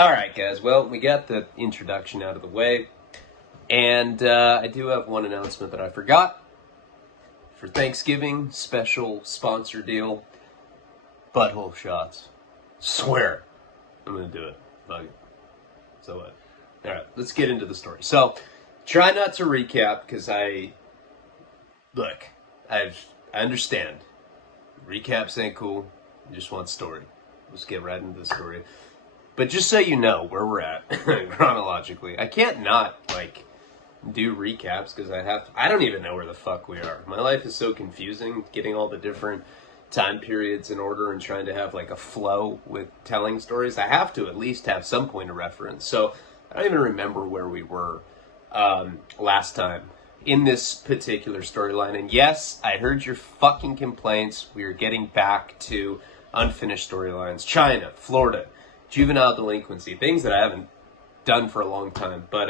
Alright guys, well, we got the introduction out of the way, and I do have one announcement that I forgot. For Thanksgiving, special sponsor deal, butthole shots. Swear, I'm gonna do it. Fuck it. So what? Alright, let's get into the story. So, try not to recap, because I understand. Recaps ain't cool, you just want story. Let's get right into the story. But just so you know where we're at, chronologically, I can't not, do recaps, because I don't even know where the fuck we are. My life is so confusing, getting all the different time periods in order and trying to have, a flow with telling stories. I have to at least have some point of reference. So, I don't even remember where we were last time in this particular storyline. And yes, I heard your fucking complaints. We are getting back to unfinished storylines. China, Florida, juvenile delinquency, things that I haven't done for a long time, but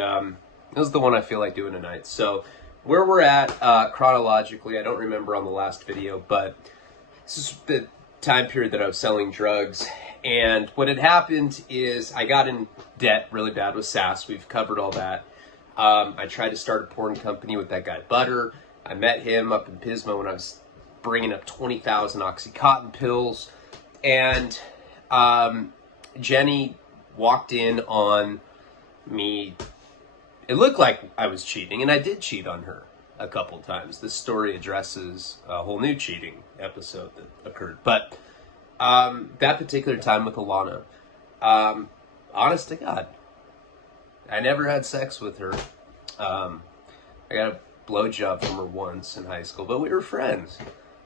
this is the one I feel like doing tonight. So where we're at chronologically, I don't remember on the last video, but this is the time period that I was selling drugs, and what had happened is I got in debt really bad with SAS. We've covered all that. I tried to start a porn company with that guy Butter. I met him up in Pismo when I was bringing up 20,000 Oxycontin pills, and Jenny walked in on me. It looked like I was cheating, and I did cheat on her a couple times. This story addresses a whole new cheating episode that occurred. But that particular time with Alana, honest to God, I never had sex with her. I got a blowjob from her once in high school, but we were friends.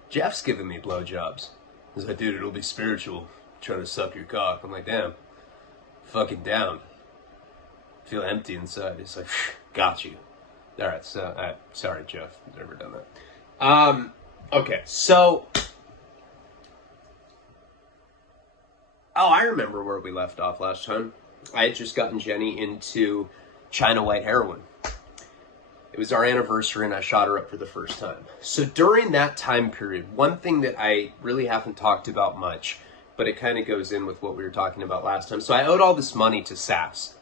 Jeff's giving me blowjobs. He's like, dude, it'll be spiritual. Trying to suck your cock. I'm like, damn, fucking down. Feel empty inside. He's like, got you. All right, so sorry, Jeff, never done that. Okay, so I remember where we left off last time. I had just gotten Jenny into China White heroin. It was our anniversary, and I shot her up for the first time. So during that time period, one thing that I really haven't talked about much, but it kind of goes in with what we were talking about last time. So I owed all this money to SAS.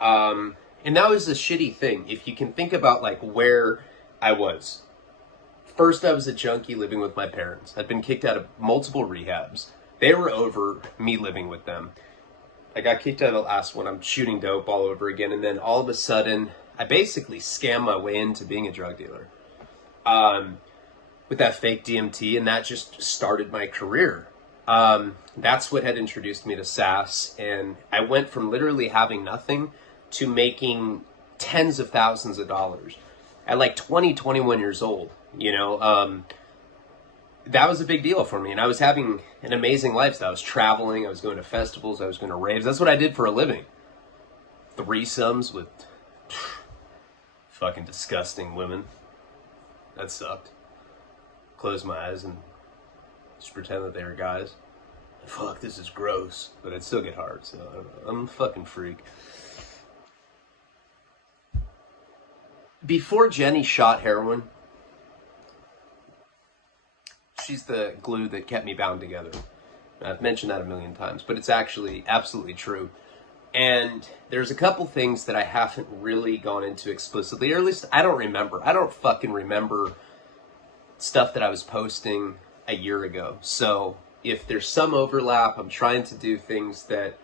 And that was a shitty thing. If you can think about, where I was. First, I was a junkie living with my parents. I'd been kicked out of multiple rehabs. They were over me living with them. I got kicked out of the last one. I'm shooting dope all over again. And then all of a sudden, I basically scammed my way into being a drug dealer. With that fake DMT, and that just started my career. That's what had introduced me to SAS, and I went from literally having nothing to making tens of thousands of dollars at 20, 21 years old. That was a big deal for me, and I was having an amazing lifestyle. I was traveling, I was going to festivals, I was going to raves. That's what I did for a living. Threesomes with fucking disgusting women. That sucked. Close my eyes and just pretend that they were guys. Fuck, this is gross. But I'd still get hard, so I don't know. I'm a fucking freak. Before Jenny shot heroin, she's the glue that kept me bound together. I've mentioned that a million times, but it's actually absolutely true. And there's a couple things that I haven't really gone into explicitly, or at least I don't remember. I don't fucking remember stuff that I was posting a year ago. So if there's some overlap, I'm trying to do things that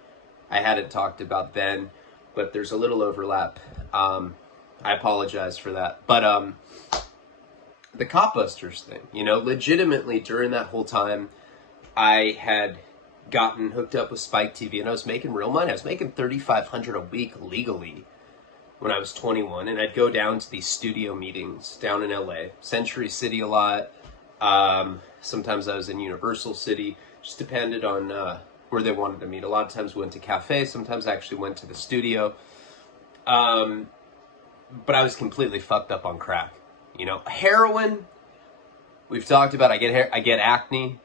I hadn't talked about then, but there's a little overlap. I apologize for that. But the Copbusters thing, legitimately during that whole time, I had gotten hooked up with Spike TV, and I was making real money. I was making $3,500 a week legally when I was 21, and I'd go down to these studio meetings down in LA, Century City a lot. Sometimes I was in Universal City. Just depended on where they wanted to meet. A lot of times we went to cafes. Sometimes I actually went to the studio. But I was completely fucked up on crack. Heroin, we've talked about. I get acne.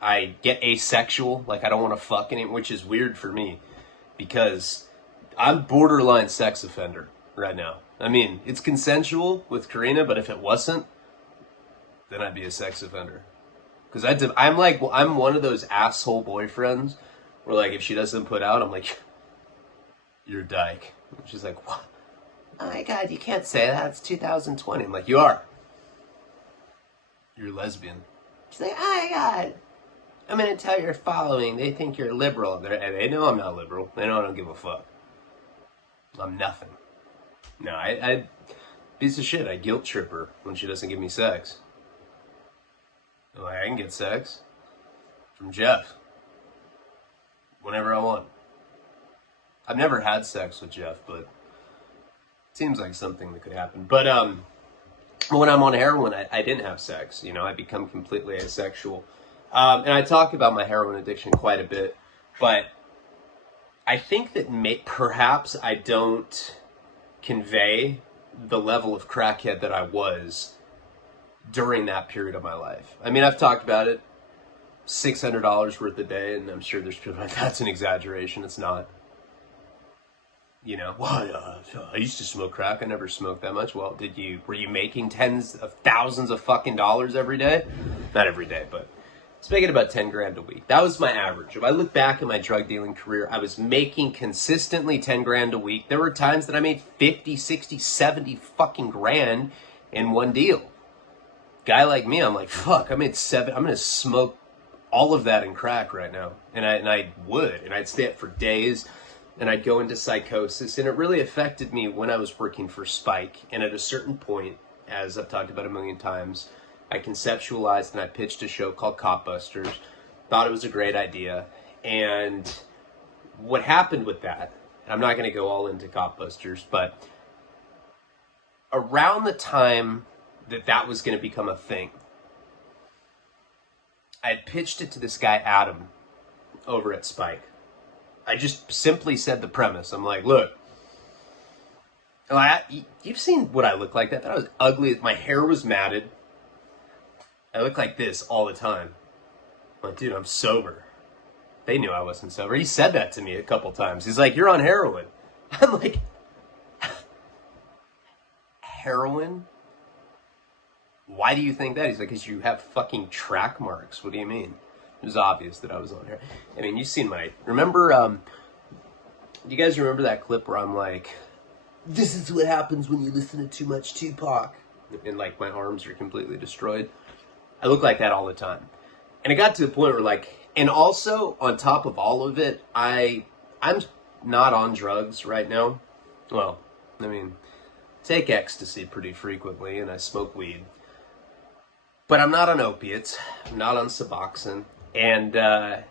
I get asexual. I don't want to fuck anyone, which is weird for me because I'm borderline sex offender right now. I mean, it's consensual with Karina, but if it wasn't, then I'd be a sex offender. Because I'm one of those asshole boyfriends where if she doesn't put out, I'm like, you're a dyke. And she's like, what? Oh my God, you can't say that. It's 2020. I'm like, you are. You're a lesbian. She's like, oh my God. I'm going to tell your following. They think you're liberal. And they know I'm not liberal. They know I don't give a fuck. I'm nothing. No, I piece of shit. I guilt trip her when she doesn't give me sex. I'm like, I can get sex from Jeff whenever I want. I've never had sex with Jeff, but it seems like something that could happen. But when I'm on heroin, I didn't have sex. You know, I become completely asexual. And I talk about my heroin addiction quite a bit, but I think that perhaps I don't convey the level of crackhead that I was during that period of my life. I mean, I've talked about it, $600 worth a day, and I'm sure there's people like, that's an exaggeration. It's not. You know, well, I used to smoke crack. I never smoked that much. Well, were you making tens of thousands of fucking dollars every day? Not every day, but I was making about 10 grand a week. That was my average. If I look back at my drug dealing career, I was making consistently 10 grand a week. There were times that I made 50, 60, 70 fucking grand in one deal. Guy like me, I'm like, fuck, I made I'm going to smoke all of that in crack right now. And I'd stay up for days. And I'd go into psychosis, and it really affected me when I was working for Spike. And at a certain point, as I've talked about a million times, I conceptualized and I pitched a show called Cop Busters. Thought it was a great idea. And what happened with that, I'm not going to go all into Cop Busters, but around the time that was going to become a thing, I had pitched it to this guy, Adam, over at Spike. I just simply said the premise. I'm like, look, you've seen what I look like. That I was ugly. My hair was matted. I look like this all the time. I'm like, dude, I'm sober. They knew I wasn't sober. He said that to me a couple times. He's like, you're on heroin. I'm like, heroin? Why do you think that? He's like, because you have fucking track marks. What do you mean? It was obvious that I was on here. I mean, you've seen remember, do you guys remember that clip where I'm like, this is what happens when you listen to too much Tupac? And like my arms are completely destroyed. I look like that all the time. And it got to the point where like, and also on top of all of it, I'm not on drugs right now. Well, I mean, take ecstasy pretty frequently and I smoke weed. But I'm not on opiates. I'm not on Suboxone. And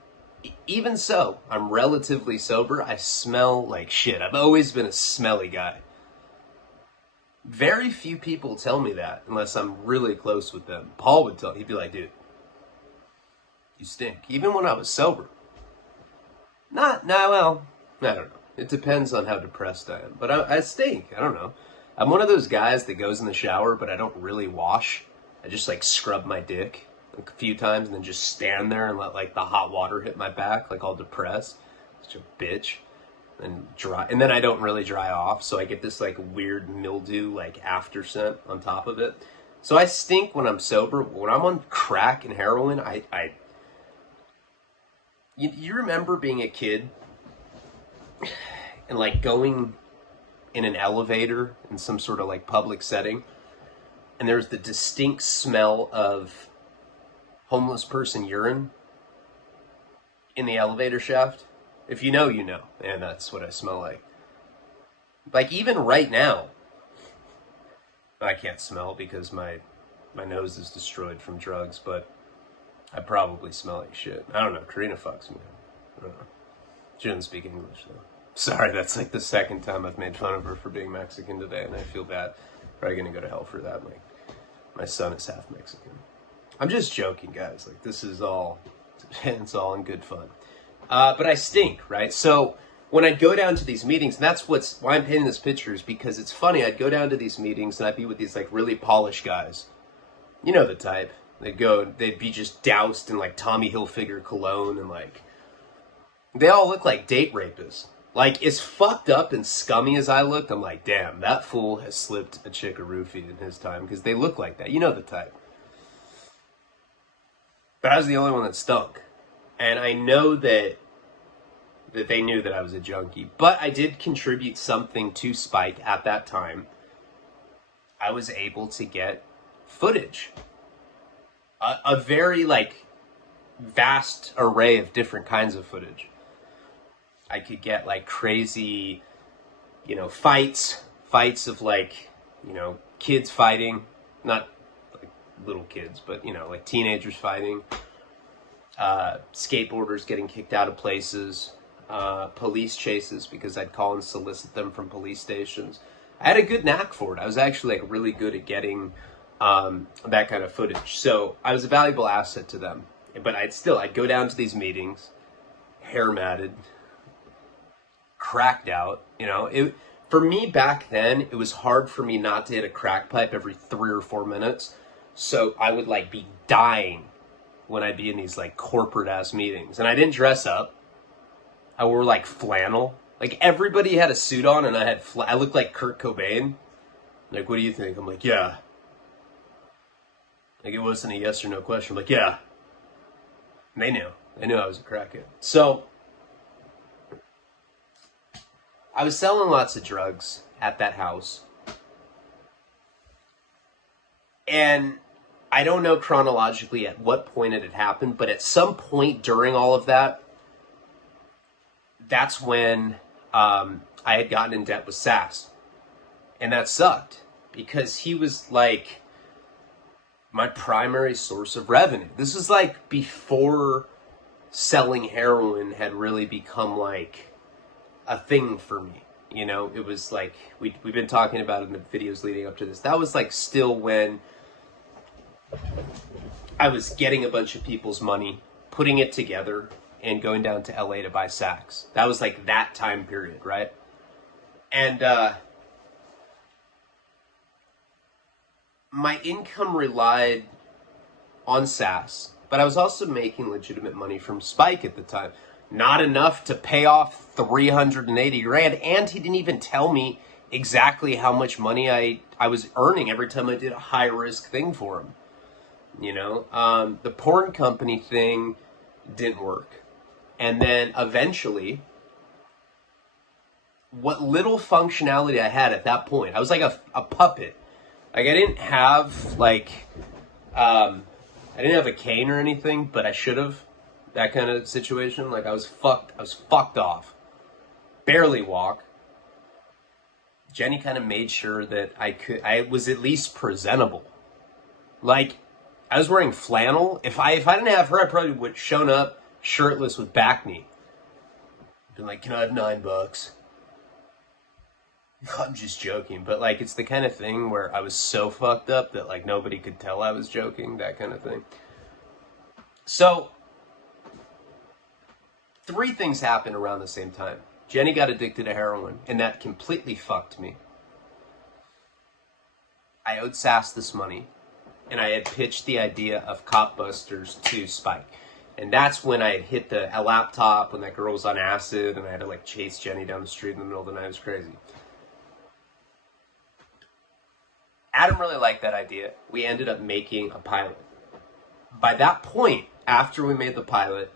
even so, I'm relatively sober. I smell like shit. I've always been a smelly guy. Very few people tell me that unless I'm really close with them. Paul would he'd be like, dude, you stink. Even when I was sober. Well, I don't know. It depends on how depressed I am. But I stink. I don't know. I'm one of those guys that goes in the shower, but I don't really wash. I just like scrub my dick a few times and then just stand there and let like the hot water hit my back, like all depressed. Such a bitch. And dry, and then I don't really dry off, so I get this like weird mildew like after scent on top of it. So I stink when I'm sober. When I'm on crack and heroin, you remember being a kid and like going in an elevator in some sort of like public setting, and there's the distinct smell of homeless person urine in the elevator shaft. If you know, you know. And that's what I smell like. Like even right now, I can't smell because my nose is destroyed from drugs, but I probably smell like shit. I don't know. Karina fucks me. I don't know. She doesn't speak English though. Sorry, that's like the second time I've made fun of her for being Mexican today, and I feel bad. Probably gonna go to hell for that. Like, my son is half Mexican. I'm just joking, guys. Like, this is all, it's all in good fun. But I stink, right? So when I'd go down to these meetings, and that's why I'm painting this picture, is because it's funny. I'd go down to these meetings and I'd be with these like really polished guys. You know the type. They'd be just doused in like Tommy Hilfiger cologne, and like, they all look like date rapists. Like, as fucked up and scummy as I looked, I'm like, damn, that fool has slipped a chick a roofie in his time, because they look like that. You know the type. But I was the only one that stunk. And I know that that they knew that I was a junkie. But I did contribute something to Spike at that time. I was able to get footage. A very, like, vast array of different kinds of footage. I could get, like, crazy, you know, fights of, like, you know, kids fighting. Not, like, little kids, but, you know, like, teenagers fighting. Skateboarders getting kicked out of places. Police chases, because I'd call and solicit them from police stations. I had a good knack for it. I was actually, like, really good at getting that kind of footage. So I was a valuable asset to them. But I'd go down to these meetings, hair matted, cracked out. You know, for me back then, it was hard for me not to hit a crack pipe every 3 or 4 minutes. So I would, like, be dying when I'd be in these, like, corporate ass meetings. And I didn't dress up. I wore, like, flannel. Like, everybody had a suit on, and I looked like Kurt Cobain. Like, what do you think? I'm like, yeah. Like, it wasn't a yes or no question. I'm like, yeah. And they knew. They knew I was a crackhead. So, I was selling lots of drugs at that house. And I don't know chronologically at what point it had happened, but at some point during all of that, that's when I had gotten in debt with Sass. And that sucked, because he was, like, my primary source of revenue. This is, like, before selling heroin had really become, like, a thing for me. You know, it was, like, we've been talking about it in the videos leading up to this. That was, like, still when I was getting a bunch of people's money, putting it together, and going down to LA to buy Sax. That was, like, that time period, right? And my income relied on Sass, but I was also making legitimate money from Spike at the time. Not enough to pay off 380 grand, and he didn't even tell me exactly how much money I was earning every time I did a high-risk thing for him. You know? The porn company thing didn't work. And then eventually, what little functionality I had at that point, I was like a puppet. Like, I didn't have, like, I didn't have a cane or anything, but I should have. That kind of situation. Like, I was fucked off. Barely walk. Jenny kind of made sure that I was at least presentable. Like, I was wearing flannel. If I didn't have her, I probably would have shown up shirtless with back knee. Been like, can I have $9? I'm just joking, but, like, it's the kind of thing where I was so fucked up that, like, nobody could tell I was joking, that kind of thing. So, 3 things happened around the same time. Jenny got addicted to heroin, and that completely fucked me. I owed Sass this money, and I had pitched the idea of Cop Busters to Spike. And that's when I had hit a laptop, when that girl was on acid, and I had to, like, chase Jenny down the street in the middle of the night. It was crazy. Adam really liked that idea. We ended up making a pilot. By that point, after we made the pilot,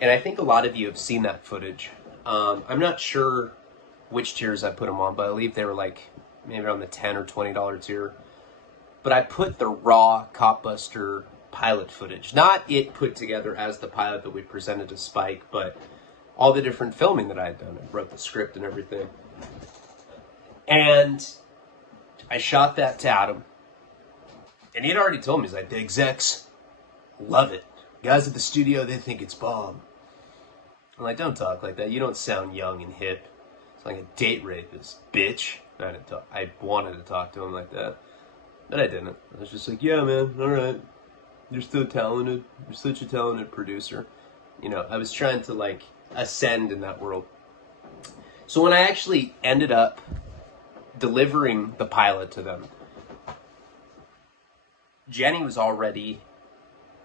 and I think a lot of you have seen that footage. I'm not sure which tiers I put them on, but I believe they were, like, maybe on the $10 or $20 tier. But I put the raw Cop Buster pilot footage. Not it put together as the pilot that we presented to Spike, but all the different filming that I had done. I wrote the script and everything. And I shot that to Adam. And he had already told me, he's like, the execs love it. Guys at the studio, they think it's bomb. I'm like, don't talk like that. You don't sound young and hip. It's like a date rapist, bitch. I wanted to talk to him like that. But I didn't. I was just like, yeah, man, all right. You're still talented. You're such a talented producer. You know, I was trying to, like, ascend in that world. So when I actually ended up delivering the pilot to them, Jenny was already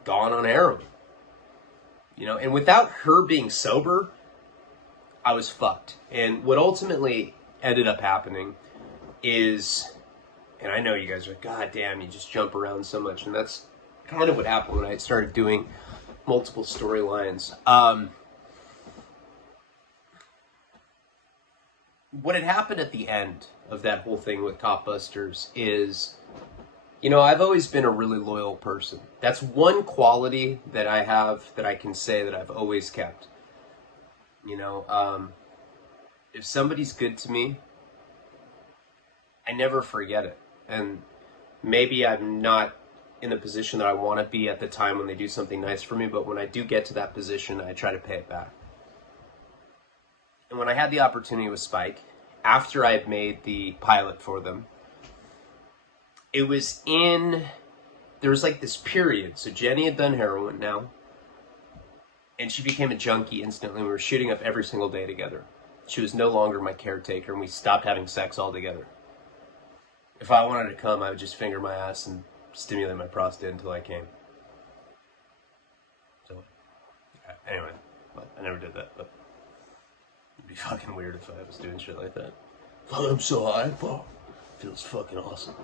gone on heroin. You know, and without her being sober, I was fucked. And what ultimately ended up happening is, and I know you guys are like, God damn, you just jump around so much. And that's kind of what happened when I started doing multiple storylines. what had happened at the end of that whole thing with Cop Busters is, you know, I've always been a really loyal person. That's one quality that I have that I can say that I've always kept. You know, if somebody's good to me, I never forget it. And maybe I'm not in the position that I want to be at the time when they do something nice for me, but when I do get to that position, I try to pay it back. And when I had the opportunity with Spike, after I had made the pilot for them, it was there was like this period. So Jenny had done heroin now, and she became a junkie instantly. We were shooting up every single day together. She was no longer my caretaker, and we stopped having sex altogether. If I wanted to come, I would just finger my ass and stimulate my prostate until I came. So, anyway, well, I never did that, but it'd be fucking weird if I was doing shit like that. Oh, I'm so high. Oh, feels fucking awesome.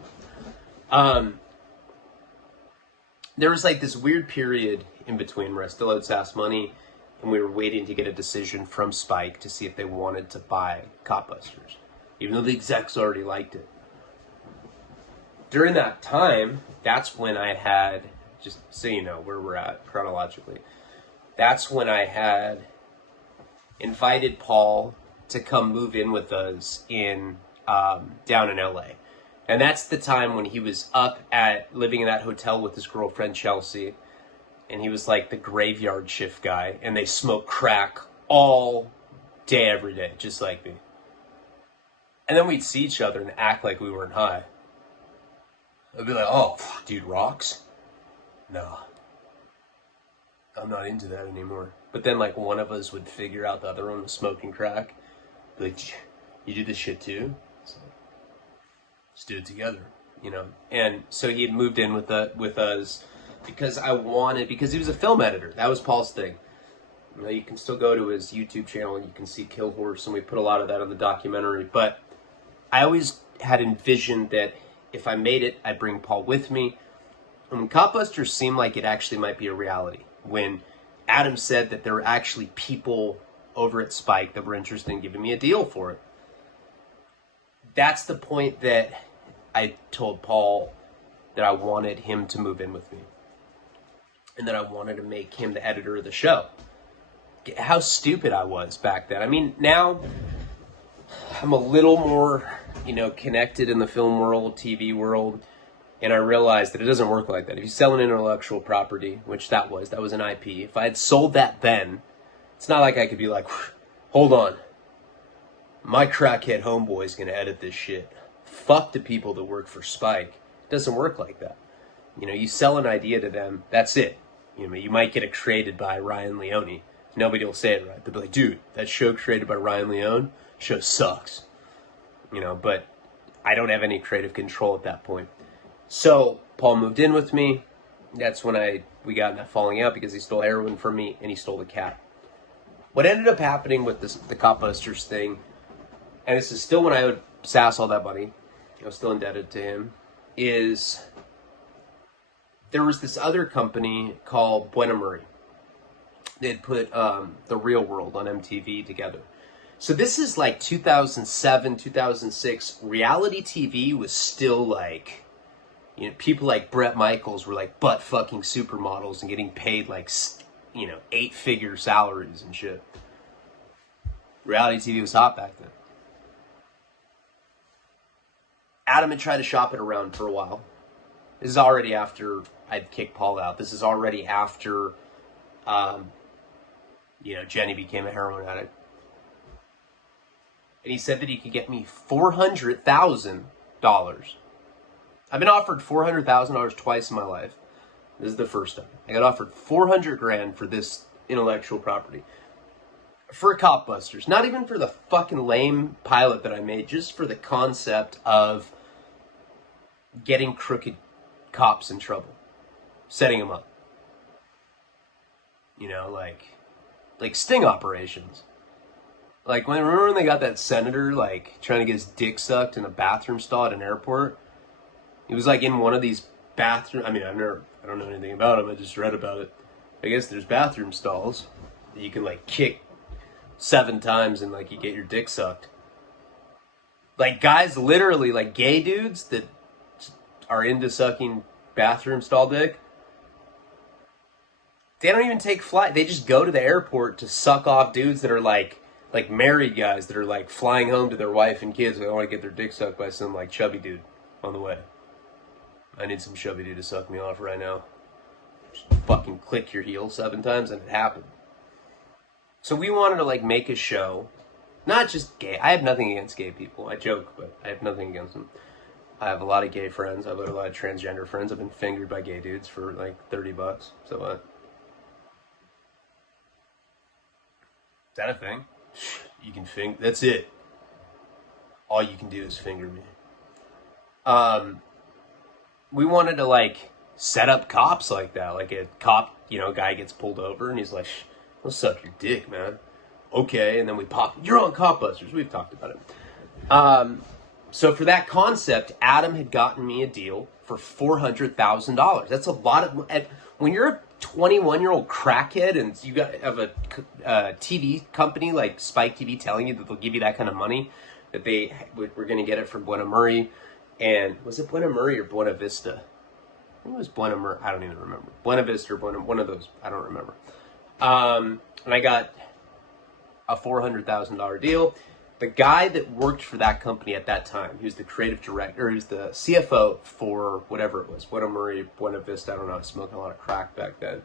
There was like this weird period in between where I still owed SAS money, and we were waiting to get a decision from Spike to see if they wanted to buy Cop Busters, even though the execs already liked it. During that time, that's when I had, just so you know where we're at chronologically, that's when I had invited Paul to come move in with us in down in LA. And that's the time when he was up at living in that hotel with his girlfriend Chelsea, and he was like the graveyard shift guy, and they smoked crack all day every day, just like me. And then we'd see each other and act like we weren't high. I'd be like, oh, dude, rocks? No. I'm not into that anymore. But then, like, one of us would figure out the other one was smoking crack. Be like, you do this shit too? So, let's do it together, you know? And so he had moved in with us because because he was a film editor. That was Paul's thing. You know, you can still go to his YouTube channel and you can see Kill Horse, and we put a lot of that on the documentary. But I always had envisioned that if I made it, I'd bring Paul with me. And when Cop Busters seemed like it actually might be a reality, when Adam said that there were actually people over at Spike that were interested in giving me a deal for it, that's the point that I told Paul that I wanted him to move in with me. And that I wanted to make him the editor of the show. How stupid I was back then. I mean, now I'm a little more, you know, connected in the film world, TV world, and I realized that it doesn't work like that. If you sell an intellectual property, which that was an IP, if I had sold that then, it's not like I could be like, hold on, my crackhead homeboy's gonna edit this shit. Fuck the people that work for Spike. It doesn't work like that. You know, you sell an idea to them, that's it. You know, you might get it created by Ryan Leone. Nobody will say it right. They'll be like, dude, that show created by Ryan Leone, show sucks. You know, but I don't have any creative control at that point. So Paul moved in with me. That's when we got in that falling out because he stole heroin from me and he stole the cat. What ended up happening with the Cop Busters thing, and this is still when I owed SAS all that money, I was still indebted to him, is there was this other company called Buena Marie. They'd put The Real World on MTV together. So this is like 2007, 2006. Reality TV was still like, you know, people like Bret Michaels were like butt fucking supermodels and getting paid like, you know, 8-figure salaries and shit. Reality TV was hot back then. Adam had tried to shop it around for a while. This is already after I'd kicked Paul out. This is already after, you know, Jenny became a heroin addict. And he said that he could get me $400,000. I've been offered $400,000 twice in my life. This is the first time. I got offered $400,000 for this intellectual property. For Cop Busters. Not even for the fucking lame pilot that I made. Just for the concept of getting crooked cops in trouble. Setting them up. You know, like sting operations. Like, remember when they got that senator, like, trying to get his dick sucked in a bathroom stall at an airport? He was, like, in one of these bathroom... I mean, I don't know anything about him. I just read about it. I guess there's bathroom stalls that you can, like, kick 7 times and, like, you get your dick sucked. Like guys, literally, like gay dudes that are into sucking bathroom stall dick. They don't even take flight. They just go to the airport to suck off dudes that are like married guys that are like flying home to their wife and kids. They want to get their dick sucked by some like chubby dude on the way. I need some chubby dude to suck me off right now. Just fucking click your heel 7 times and it happened. So we wanted to like make a show, not just gay. I have nothing against gay people. I joke, but I have nothing against them. I have a lot of gay friends. I have a lot of transgender friends. I've been fingered by gay dudes for like $30. So what? Is that a thing? You can finger. That's it. All you can do is finger me. We wanted to like set up cops like that. Like a cop, guy gets pulled over and he's like, "I'll suck your dick, man." Okay, and then we pop. You're on Cop Busters. We've talked about it. So for that concept, Adam had gotten me a deal for $400,000. That's a lot of. When you're a 21-year-old crackhead and you have a TV company like Spike TV telling you that they'll give you that kind of money, that they were going to get it from Buena Murray, and was it Buena Murray or Buena Vista? I think it was Buena Murray. I don't even remember. Buena Vista or one of those. I don't remember. And I got a $400,000 deal. The guy that worked for that company at that time, he was the creative director, he was the CFO for whatever it was, Buena Murray, Buena Vista, I don't know, I was smoking a lot of crack back then.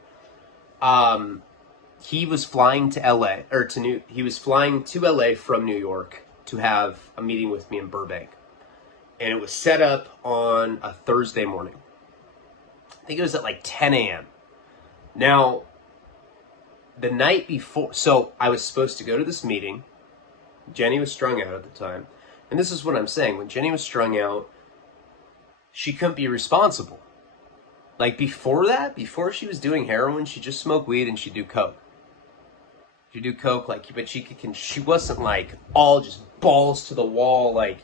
He was flying to LA, he was flying to LA from New York to have a meeting with me in Burbank. And it was set up on a Thursday morning. I think it was at like 10 a.m. Now, the night before, so I was supposed to go to this meeting. Jenny was strung out at the time. And this is what I'm saying. When Jenny was strung out, she couldn't be responsible. Like before that, before she was doing heroin, she just smoked weed and she'd do coke. She'd do coke, like, but she wasn't like all just balls to the wall, like,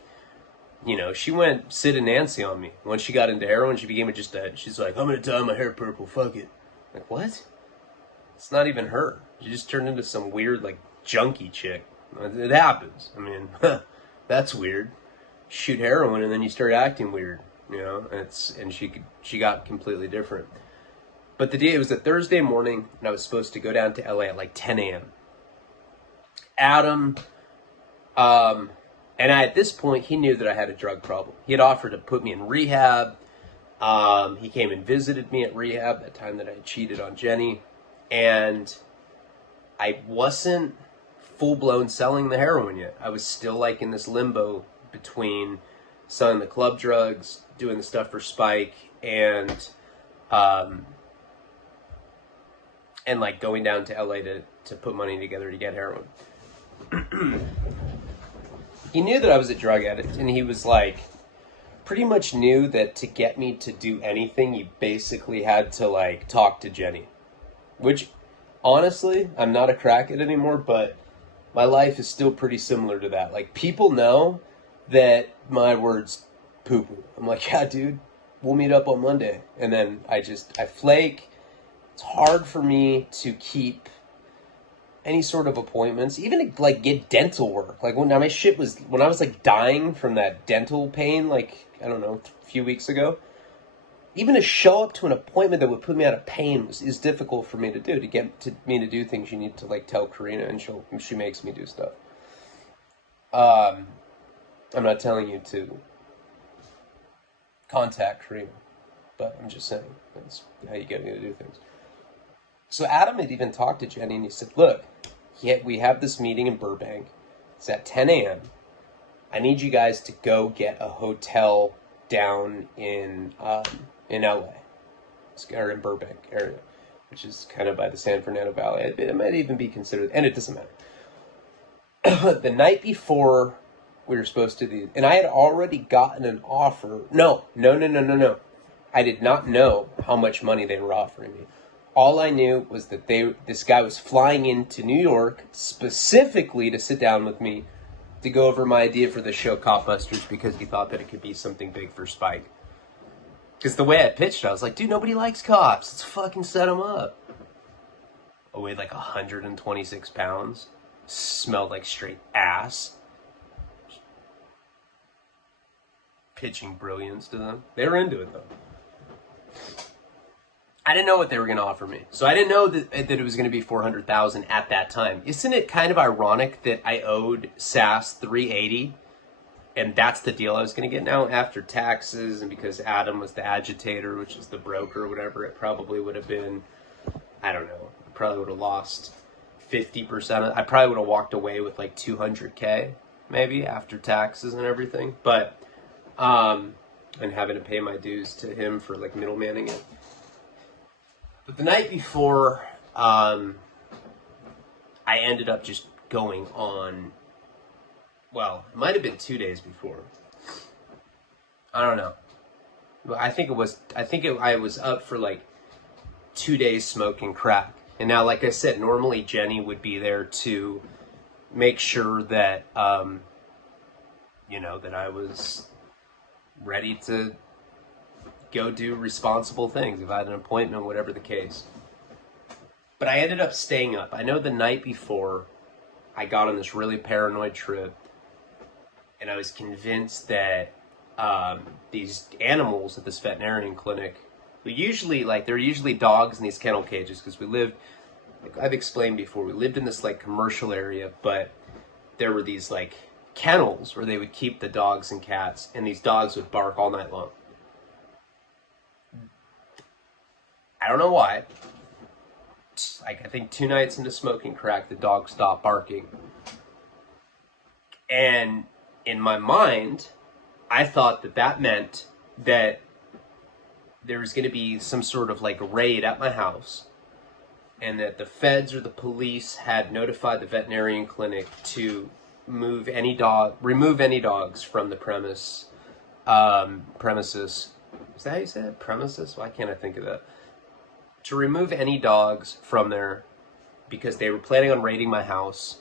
she went Sid and Nancy on me. Once she got into heroin, she became she's like, "I'm going to dye my hair purple, fuck it." Like, what? It's not even her. She just turned into some weird, like, junkie chick. It happens. I mean, that's weird. Shoot heroin and then you start acting weird, and she got completely different. But it was a Thursday morning, and I was supposed to go down to LA at like 10 a.m. Adam, and at this point, he knew that I had a drug problem. He had offered to put me in rehab. He came and visited me at rehab that time that I had cheated on Jenny, and I wasn't full-blown selling the heroin yet. I was still like in this limbo between selling the club drugs, doing the stuff for Spike, and like going down to LA to put money together to get heroin. He knew that I was a drug addict, and he was like, pretty much knew that to get me to do anything, you basically had to like talk to Jenny. Which, honestly, I'm not a crackhead anymore, but my life is still pretty similar to that. Like, people know that my words poo-poo. I'm like, "Yeah, dude, we'll meet up on Monday." And then I flake. It's hard for me to keep any sort of appointments, even to, like, get dental work. Like, when I was, like, dying from that dental pain, like, I don't know, a few weeks ago, even to show up to an appointment that would put me out of pain is difficult for me to do. To get me to do things, you need to like tell Karina, and she makes me do stuff. I'm not telling you to contact Karina, but I'm just saying that's how you get me to do things. So Adam had even talked to Jenny, and he said, "Look, we have this meeting in Burbank. It's at 10 a.m. I need you guys to go get a hotel down in LA, or in Burbank area, which is kind of by the San Fernando Valley. It might even be considered, and it doesn't matter." The night before we were supposed to do, and I had already gotten an offer. No. I did not know how much money they were offering me. All I knew was that this guy was flying into New York specifically to sit down with me to go over my idea for the show Cop Busters, because he thought that it could be something big for Spike. Because the way I pitched it, I was like, "Dude, nobody likes cops. Let's fucking set them up." I weighed like 126 pounds. Smelled like straight ass. pitching brilliance to them. They were into it, though. I didn't know what they were going to offer me. So I didn't know that it was going to be $400,000 at that time. Isn't it kind of ironic that I owed SAS $380, and that's the deal I was going to get now after taxes, and because Adam was the agitator, which is the broker or whatever, it probably would have been, I don't know, I probably would have lost 50%. I probably would have walked away with like $200K maybe after taxes and everything. But, and having to pay my dues to him for like middlemaning it. But the night before, I ended up just going on, well, it might have been 2 days before. I don't know. But I was up for like 2 days smoking crack. And now, like I said, normally Jenny would be there to make sure that, you know, that I was ready to go do responsible things if I had an appointment, whatever the case. But I ended up staying up. I know the night before I got on this really paranoid trip, and I was convinced that these animals at this veterinarian clinic, they're usually dogs in these kennel cages, because we lived, like I've explained before, we lived in this like commercial area, but there were these like kennels where they would keep the dogs and cats, and these dogs would bark all night long. I don't know why. Like, I think 2 nights into smoking crack, the dog stopped barking. And in my mind, I thought that that meant that there was going to be some sort of like raid at my house, and that the feds or the police had notified the veterinarian clinic to remove any dogs from the premises. Is that how you say it? Premises? Why can't I think of that? To remove any dogs from there because they were planning on raiding my house,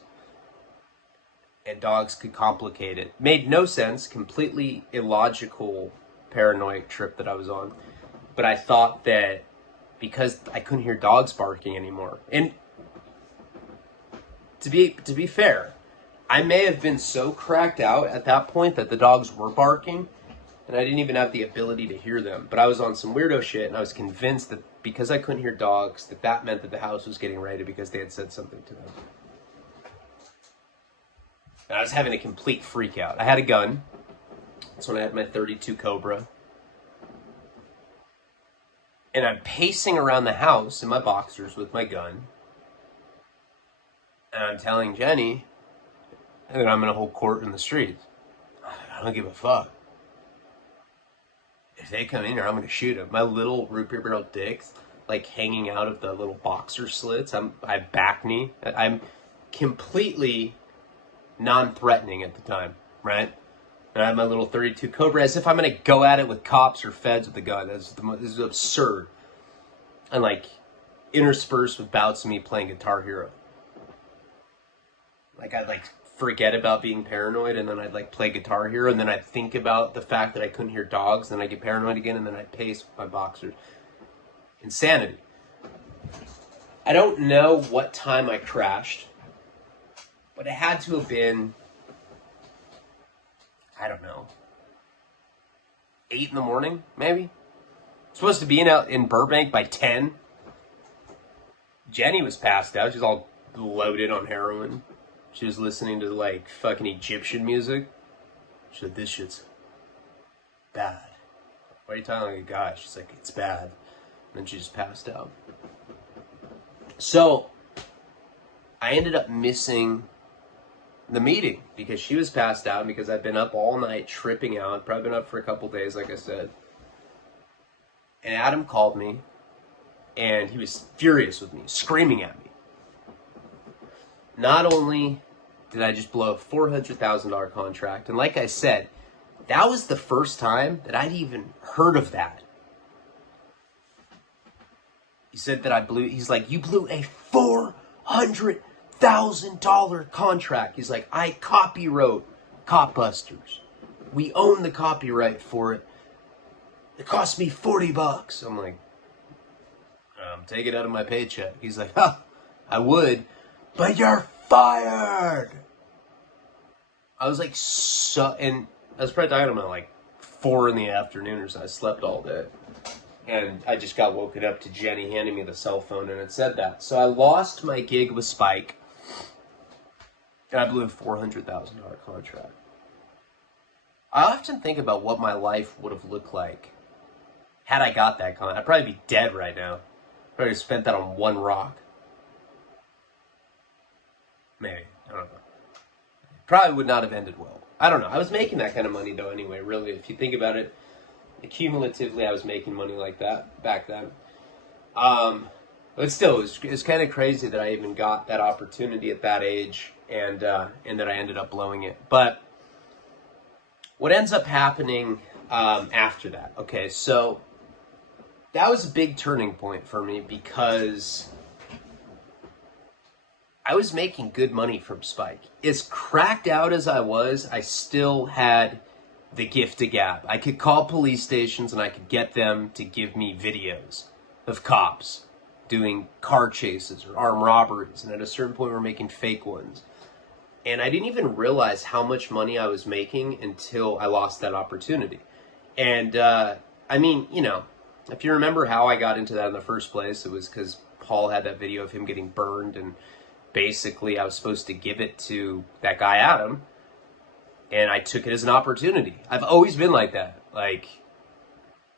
and dogs could complicate it. Made no sense, completely illogical, paranoid trip that I was on. But I thought that because I couldn't hear dogs barking anymore, and to be fair, I may have been so cracked out at that point that the dogs were barking, and I didn't even have the ability to hear them. But I was on some weirdo shit, and I was convinced that because I couldn't hear dogs, that meant that the house was getting raided because they had said something to them. And I was having a complete freak out. I had a gun. That's when I had my .32 Cobra. And I'm pacing around the house in my boxers with my gun. And I'm telling Jenny that I'm going to hold court in the streets. I don't give a fuck. If they come in here, I'm going to shoot them. My little root beer barrel dicks, like hanging out of the little boxer slits. I have back knee. I'm completely non-threatening at the time, right? And I have my little .32 Cobra as if I'm going to go at it with cops or feds with a gun. This is absurd. And like interspersed with bouts of me playing Guitar Hero. Like I'd like forget about being paranoid, and then I'd like play Guitar Hero, and then I'd think about the fact that I couldn't hear dogs, then I'd get paranoid again, and then I'd pace with my boxers. Insanity. I don't know what time I crashed, but it had to have been, I don't know, 8 in the morning, maybe? Supposed to be out in Burbank by 10. Jenny was passed out. She's all loaded on heroin. She was listening to, like, fucking Egyptian music. She said, this shit's bad. Why are you talking like a guy? She's like, it's bad. And then she just passed out. So, I ended up missing the meeting because she was passed out and because I've been up all night tripping out. Probably been up for a couple days, like I said. And Adam called me, and he was furious with me, screaming at me. Not only did I just blow a $400,000 contract, and like I said, that was the first time that I'd even heard of that. He said that he's like, you blew a $400,000 contract. He's like, I copywrote Cop Busters. We own the copyright for it. It cost me $40. I'm like, take it out of my paycheck. He's like, I would, but you're fired. I was like, and I was probably talking about like 4 in the afternoon or so. I slept all day. And I just got woken up to Jenny handing me the cell phone, and it said that. So I lost my gig with Spike, and I blew a $400,000 contract. I often think about what my life would have looked like had I got that contract. I'd probably be dead right now. Probably spent that on one rock. Maybe. I don't know. Probably would not have ended well. I don't know. I was making that kind of money, though, anyway, really. If you think about it, cumulatively, I was making money like that back then. But still, it's kind of crazy that I even got that opportunity at that age, and that I ended up blowing it. But what ends up happening after that? Okay, so that was a big turning point for me because I was making good money from Spike. As cracked out as I was, I still had the gift of gab. I could call police stations and I could get them to give me videos of cops doing car chases or armed robberies. And at a certain point, we're making fake ones. And I didn't even realize how much money I was making until I lost that opportunity. And, I mean, you know, if you remember how I got into that in the first place, it was because Paul had that video of him getting burned, and basically I was supposed to give it to that guy Adam, and I took it as an opportunity. I've always been like that. Like,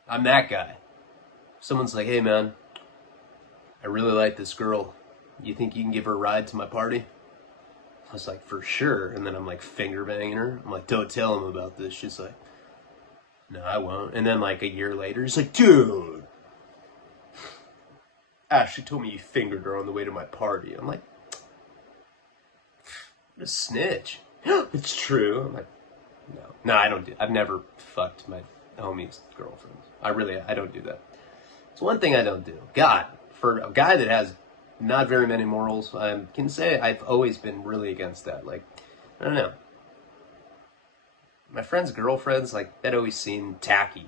I'm that guy. Someone's like, hey man, I really like this girl. You think you can give her a ride to my party? I was like, for sure. And then I'm like finger banging her. I'm like, don't tell him about this. She's like, no, I won't. And then like a year later, he's like, dude, Ashley told me you fingered her on the way to my party. I'm like, what a snitch. It's true. I'm like, no, I don't do. I've never fucked my homie's girlfriends. I don't do that. It's one thing I don't do. God, for a guy that has not very many morals, I can say I've always been really against that. Like, I don't know. My friends' girlfriends, like, that always seemed tacky.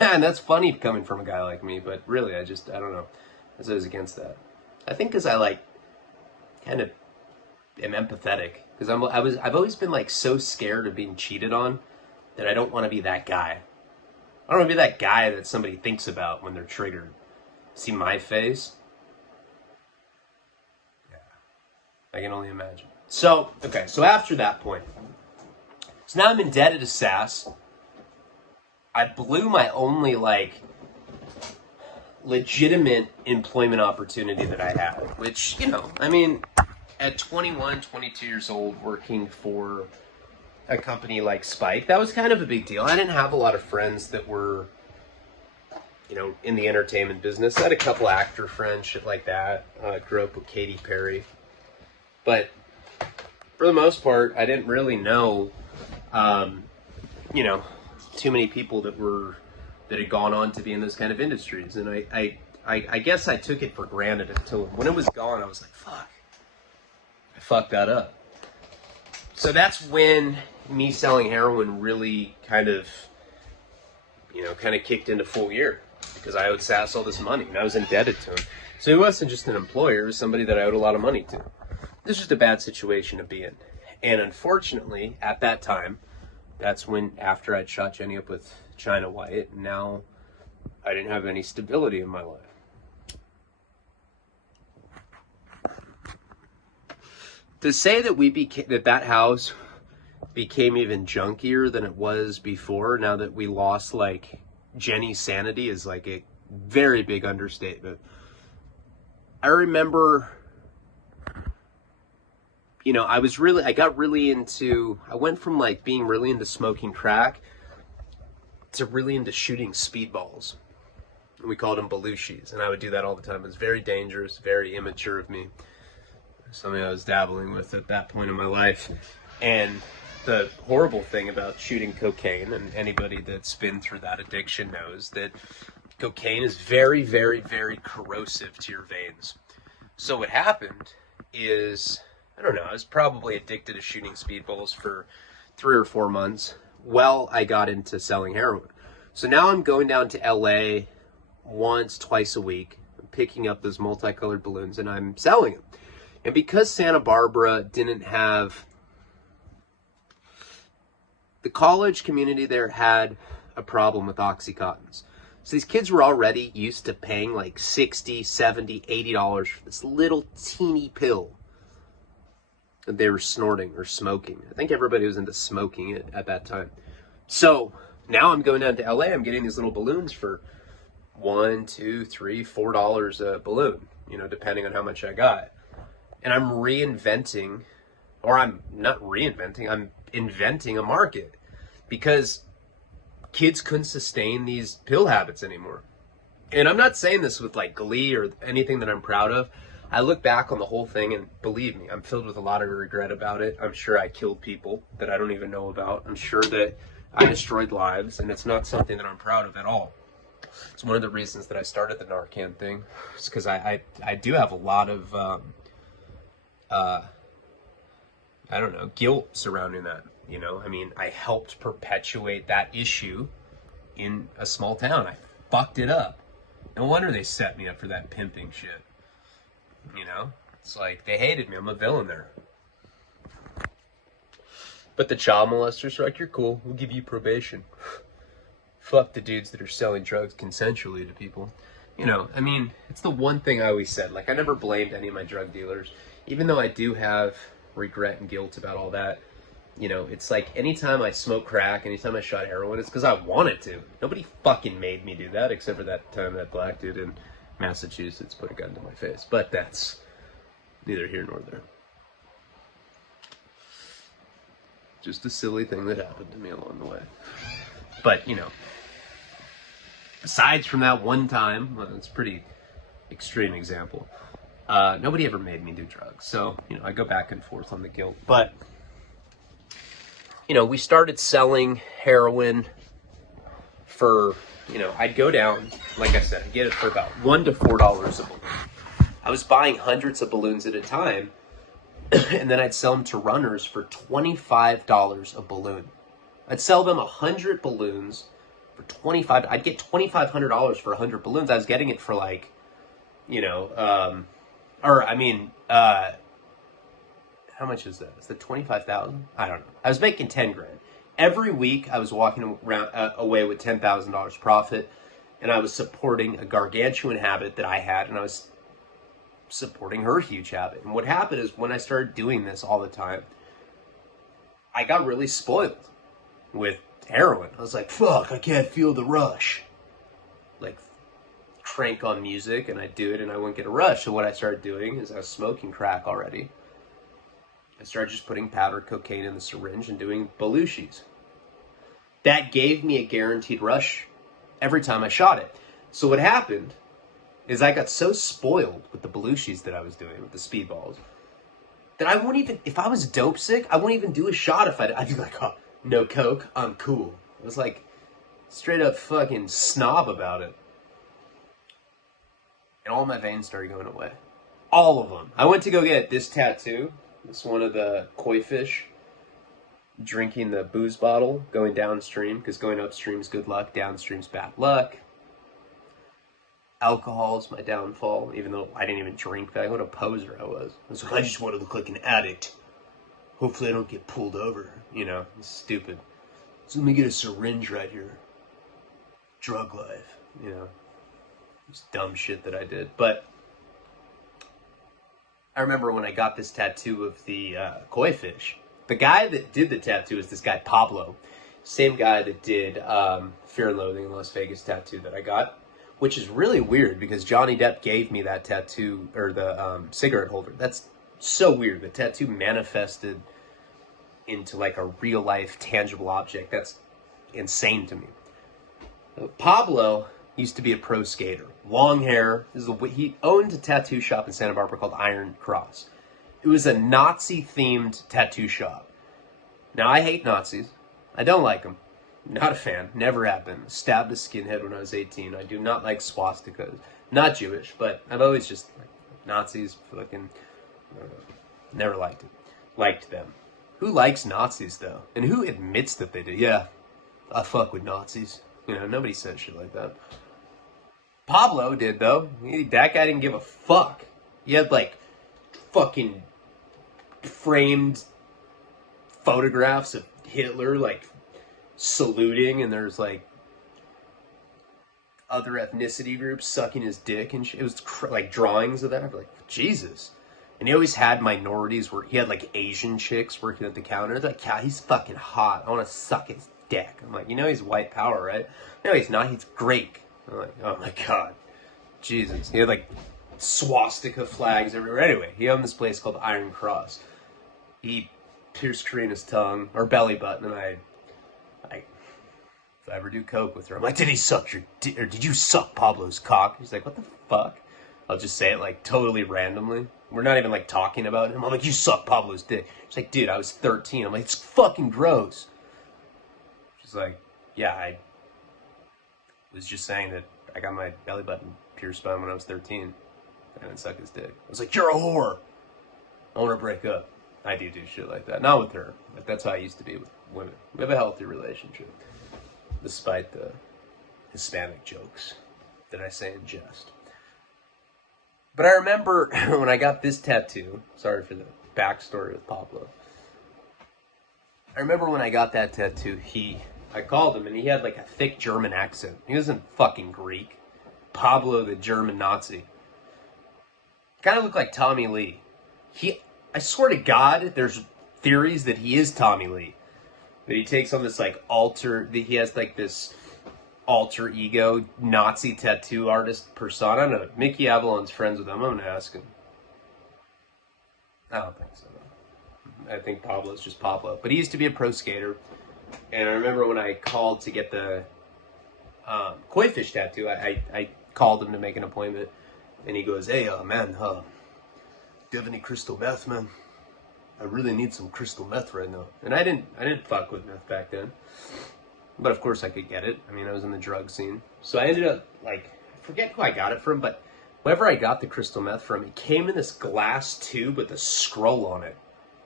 And that's funny coming from a guy like me, but really, I don't know. I was always against that. I think because I, like, kind of am empathetic. Because I've always been, like, so scared of being cheated on that I don't want to be that guy. I don't want to be that guy that somebody thinks about when they're triggered. See my face? I can only imagine. So, okay, so after that point, so now I'm indebted to SAS. I blew my only, like, legitimate employment opportunity that I had, which, you know, I mean, at 21, 22 years old, working for a company like Spike, that was kind of a big deal. I didn't have a lot of friends that were, you know, in the entertainment business. I had a couple actor friends, shit like that. Grew up with Katy Perry. But for the most part, I didn't really know, you know, too many people that had gone on to be in those kind of industries. And I guess I took it for granted until when it was gone, I was like, fuck, I fucked that up. So that's when me selling heroin really kind of kicked into full gear, because I owed SAS all this money and I was indebted to him. So he wasn't just an employer, it was somebody that I owed a lot of money to. This was just a bad situation to be in. And unfortunately, at that time, that's when, after I'd shot Jenny up with China White, now I didn't have any stability in my life. To say that that house became even junkier than it was before, now that we lost, like, Jenny's sanity, is like a very big understatement. I remember, you know, I went from, like, being really into smoking crack to really into shooting speedballs. We called them Belushis, and I would do that all the time. It was very dangerous, very immature of me. Something I was dabbling with at that point in my life. And the horrible thing about shooting cocaine, and anybody that's been through that addiction knows that cocaine is very, very, very corrosive to your veins. So what happened is, I don't know, I was probably addicted to shooting speedballs for 3 or 4 months. Well, I got into selling heroin. So now I'm going down to LA once, twice a week, picking up those multicolored balloons, and I'm selling them. And because Santa Barbara didn't have, the college community there had a problem with Oxycontins. So these kids were already used to paying like $60, $70, $80 for this little teeny pill that they were snorting or smoking. I think everybody was into smoking it at that time. So now I'm going down to LA, I'm getting these little balloons for $1, $2, $3, $4 a balloon, you know, depending on how much I got. And I'm reinventing, or I'm not reinventing, I'm inventing a market because kids couldn't sustain these pill habits anymore. And I'm not saying this with like glee or anything that I'm proud of. I look back on the whole thing and believe me, I'm filled with a lot of regret about it. I'm sure I killed people that I don't even know about. I'm sure that I destroyed lives, and it's not something that I'm proud of at all. It's one of the reasons that I started the Narcan thing. It's because I do have a lot of, I don't know, guilt surrounding that. You know, I mean, I helped perpetuate that issue in a small town. I fucked it up. No wonder they set me up for that pimping shit. You know, it's like they hated me. I'm a villain there. But the child molesters are like, you're cool. We'll give you probation. Fuck the dudes that are selling drugs consensually to people. You know, I mean, it's the one thing I always said. Like, I never blamed any of my drug dealers. Even though I do have regret and guilt about all that, you know, it's like anytime I smoke crack, anytime I shot heroin, it's because I wanted to. Nobody fucking made me do that, except for that time that black dude in Massachusetts put a gun to my face. But that's neither here nor there. Just a silly thing that happened to me along the way. But, you know, aside from that one time, well, it's a pretty extreme example, nobody ever made me do drugs. So, you know, I go back and forth on the guilt. But, you know, we started selling heroin for, you know, I'd go down, like I said, I'd get it for about $1 to $4 a balloon. I was buying hundreds of balloons at a time, and then I'd sell them to runners for $25 a balloon. I'd sell them 100 balloons for $25. I'd get $2,500 for 100 balloons. I was getting it for like, you know, how much is that? Is that 25,000? I don't know. I was making 10 grand. Every week I was walking around away with $10,000 profit, and I was supporting a gargantuan habit that I had, and I was supporting her huge habit. And what happened is when I started doing this all the time, I got really spoiled with heroin. I was like, fuck, I can't feel the rush. Like, crank on music, and I'd do it, and I wouldn't get a rush. So what I started doing is I was smoking crack already. I started just putting powdered cocaine in the syringe and doing Belushis. That gave me a guaranteed rush every time I shot it. So what happened is I got so spoiled with the Belushis that I was doing, with the speedballs, that I wouldn't even, if I was dope sick, I wouldn't even do a shot if I'd be like, oh, no coke, I'm cool. I was like, straight up fucking snob about it. And all my veins started going away. All of them. I went to go get this tattoo. It's one of the koi fish drinking the booze bottle, going downstream, because going upstream is good luck, downstream's bad luck. Alcohol is my downfall, even though I didn't even drink that. What a poser I was. I was like, I just want to look like an addict. Hopefully I don't get pulled over. You know, it's stupid. So let me get a syringe right here. Drug life, you know. It's dumb shit that I did. But I remember when I got this tattoo of the koi fish. The guy that did the tattoo is this guy, Pablo. Same guy that did Fear and Loathing in Las Vegas tattoo that I got. Which is really weird because Johnny Depp gave me that tattoo, or the cigarette holder. That's so weird. The tattoo manifested into like a real life tangible object. That's insane to me. Pablo used to be a pro skater. Long hair. He owned a tattoo shop in Santa Barbara called Iron Cross. It was a Nazi-themed tattoo shop. Now, I hate Nazis. I don't like them. Not a fan. Never have been. Stabbed a skinhead when I was 18. I do not like swastikas. Not Jewish, but I've always just like Nazis. Fucking never liked it. Liked them. Who likes Nazis though? And who admits that they do? Yeah, I fuck with Nazis. You know, nobody says shit like that. Pablo did though. That guy didn't give a fuck. He had like fucking framed photographs of Hitler, like saluting, and there's like other ethnicity groups sucking his dick and shit. It was like drawings of that. I'd be like, Jesus. And he always had minorities where he had like Asian chicks working at the counter. They're like, yeah, he's fucking hot. I want to suck his dick. I'm like, you know he's white power, right? No, he's not. He's Greek. I'm like, oh my God. Jesus. He had like swastika flags everywhere. Anyway, he owned this place called Iron Cross. He pierced Karina's tongue, or belly button, and I if I ever do coke with her, I'm like, did he suck your dick, or did you suck Pablo's cock? He's like, what the fuck? I'll just say it like totally randomly. We're not even like talking about him. I'm like, you suck Pablo's dick. She's like, dude, I was 13. I'm like, it's fucking gross. She's like, yeah, I was just saying that I got my belly button pierced by him when I was 13. I didn't suck his dick. I was like, you're a whore. I want to break up. I do shit like that. Not with her. But that's how I used to be with women. We have a healthy relationship. Despite the Hispanic jokes that I say in jest. But I remember when I got this tattoo, sorry for the backstory with Pablo. I remember when I got that tattoo, I called him and he had like a thick German accent. He wasn't fucking Greek. Pablo, the German Nazi. Kind of looked like Tommy Lee. I swear to God, there's theories that he is Tommy Lee. That he takes on this like that he has like this alter ego Nazi tattoo artist persona. I don't know. Mickey Avalon's friends with him. I'm gonna ask him. I don't think so. I think Pablo's just Pablo. But he used to be a pro skater. And I remember when I called to get the koi fish tattoo, I called him to make an appointment. And he goes, hey, man, do you have any crystal meth, man? I really need some crystal meth right now. And I didn't fuck with meth back then. But of course I could get it. I mean, I was in the drug scene. So I ended up, like, I forget who I got it from, but whoever I got the crystal meth from, it came in this glass tube with a scroll on it.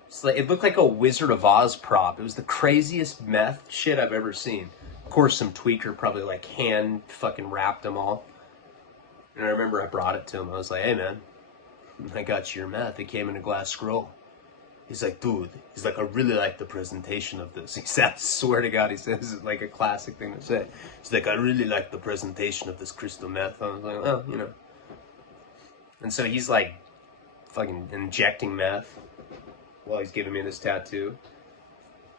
It's like, it looked like a Wizard of Oz prop. It was the craziest meth shit I've ever seen. Of course, some tweaker probably, like, hand fucking wrapped them all. And I remember I brought it to him. I was like, hey, man, I got you your meth. It came in a glass scroll. He's like, dude, he's like, I really like the presentation of this. He said, I swear to God, he says it's like a classic thing to say. He's like, I really like the presentation of this crystal meth. I was like, oh, you know. And so he's like fucking injecting meth while he's giving me this tattoo.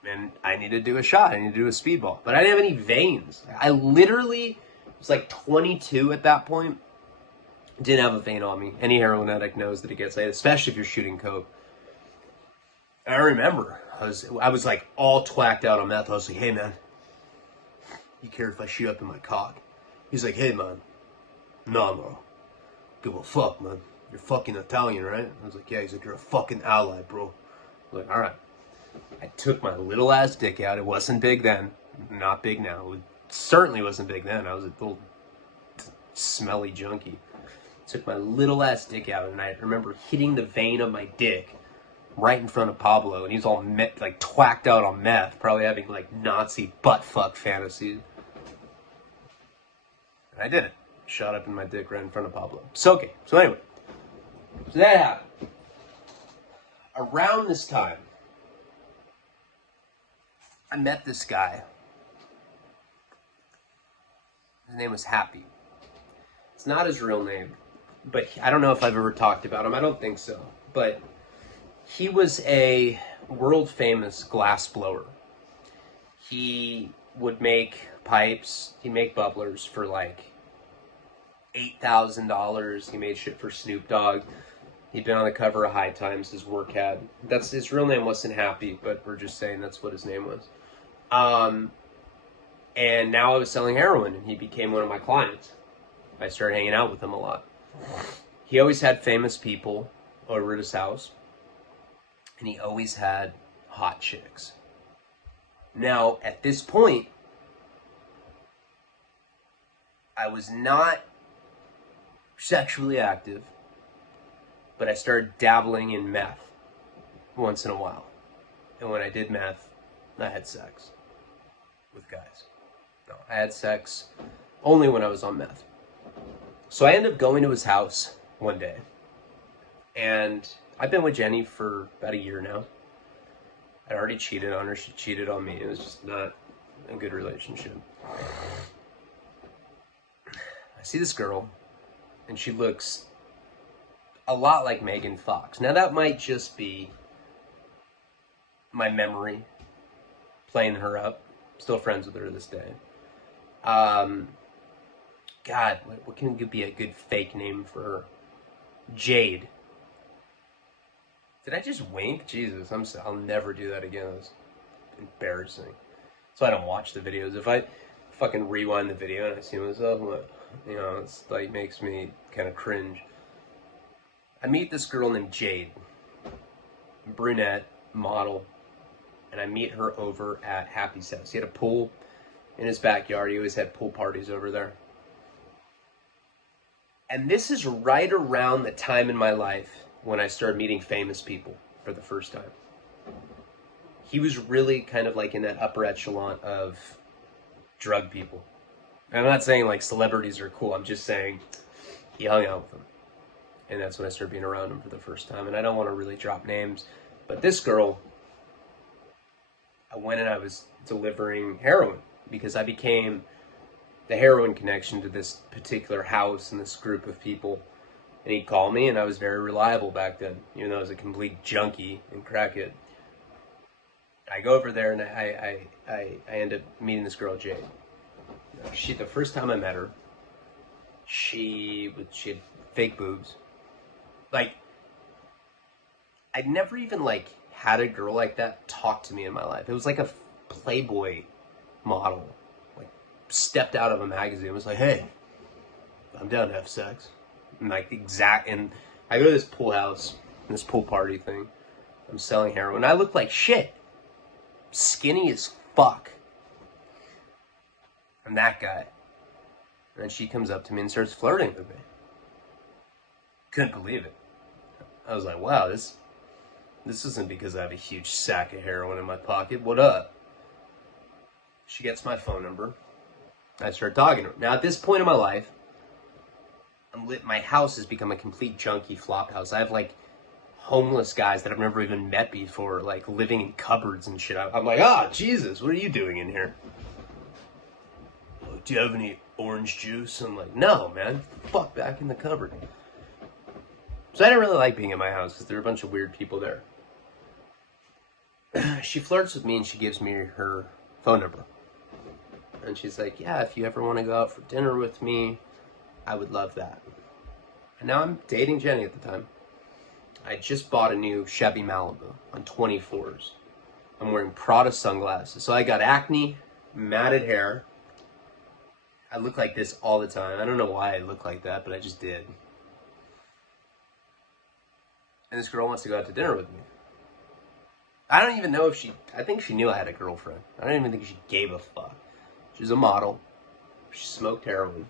And I need to do a shot. I need to do a speedball. But I didn't have any veins. I literally was like 22 at that point. Didn't have a vein on me. Any heroin addict knows that it gets laid, especially if you're shooting coke. I remember, I was like all twacked out on meth. I was like, hey man, you care if I shoot up in my cock? He's like, hey man, no, give a fuck, man. You're fucking Italian, right? I was like, yeah. He's like, you're a fucking ally, bro. I was like, all right. I took my little ass dick out. It wasn't big then, not big now. It certainly wasn't big then. I was a little smelly junkie. Took my little ass dick out, and I remember hitting the vein of my dick right in front of Pablo, and he's all like twacked out on meth, probably having like Nazi butt fuck fantasies. And I did it. Shot up in my dick right in front of Pablo. So okay. So anyway, so that happened. Around this time, I met this guy. His name was Happy. It's not his real name, but I don't know if I've ever talked about him. I don't think so, but he was a world-famous glass blower. He would make pipes. He'd make bubblers for like $8,000. He made shit for Snoop Dogg. He'd been on the cover of High Times. His work had... That's his real name wasn't Happy, but we're just saying that's what his name was. And now I was selling heroin, and he became one of my clients. I started hanging out with him a lot. He always had famous people over at his house. And he always had hot chicks. Now, at this point, I was not sexually active, but I started dabbling in meth once in a while. And when I did meth, I had sex with guys. No, I had sex only when I was on meth. So I ended up going to his house one day, and I've been with Jenny for about a year now. I already cheated on her. She cheated on me. It was just not a good relationship. I see this girl, and she looks a lot like Megan Fox. Now, that might just be my memory playing her up. Still friends with her to this day. God, what can be a good fake name for her? Jade. Did I just wink? Jesus, I'll never do that again. That's embarrassing. So I don't watch the videos. If I fucking rewind the video and I see myself, you know, it's like makes me kind of cringe. I meet this girl named Jade, brunette, model, and I meet her over at Happy's house. He had a pool in his backyard. He always had pool parties over there. And this is right around the time in my life when I started meeting famous people for the first time. He was really kind of like in that upper echelon of drug people. And I'm not saying like celebrities are cool. I'm just saying he hung out with them. And that's when I started being around him for the first time. And I don't want to really drop names, but this girl, I went and I was delivering heroin because I became the heroin connection to this particular house and this group of people. And he'd call me, and I was very reliable back then, even though I was a complete junkie and crackhead. I go over there, and I end up meeting this girl, Jade. The first time I met her, she had fake boobs. Like, I'd never even, like, had a girl like that talk to me in my life. It was like a Playboy model. Stepped out of a magazine, was like, hey, I'm down to have sex. And and I go to this pool house, this pool party thing. I'm selling heroin. I look like shit. Skinny as fuck. I'm that guy. And then she comes up to me and starts flirting with me. Couldn't believe it. I was like, wow, this isn't because I have a huge sack of heroin in my pocket. What up? She gets my phone number. I start talking to her. Now, at this point in my life, my house has become a complete junkie flop house. I have, like, homeless guys that I've never even met before, like, living in cupboards and shit. I'm like, Jesus, what are you doing in here? Do you have any orange juice? I'm like, no, man. Fuck, back in the cupboard. So I didn't really like being in my house because there were a bunch of weird people there. She flirts with me and she gives me her phone number. And she's like, yeah, if you ever want to go out for dinner with me, I would love that. And now I'm dating Jenny at the time. I just bought a new Chevy Malibu on 24s. I'm wearing Prada sunglasses. So I got acne, matted hair. I look like this all the time. I don't know why I look like that, but I just did. And this girl wants to go out to dinner with me. I don't even know if I think she knew I had a girlfriend. I don't even think she gave a fuck. She's a model. She smoked heroin.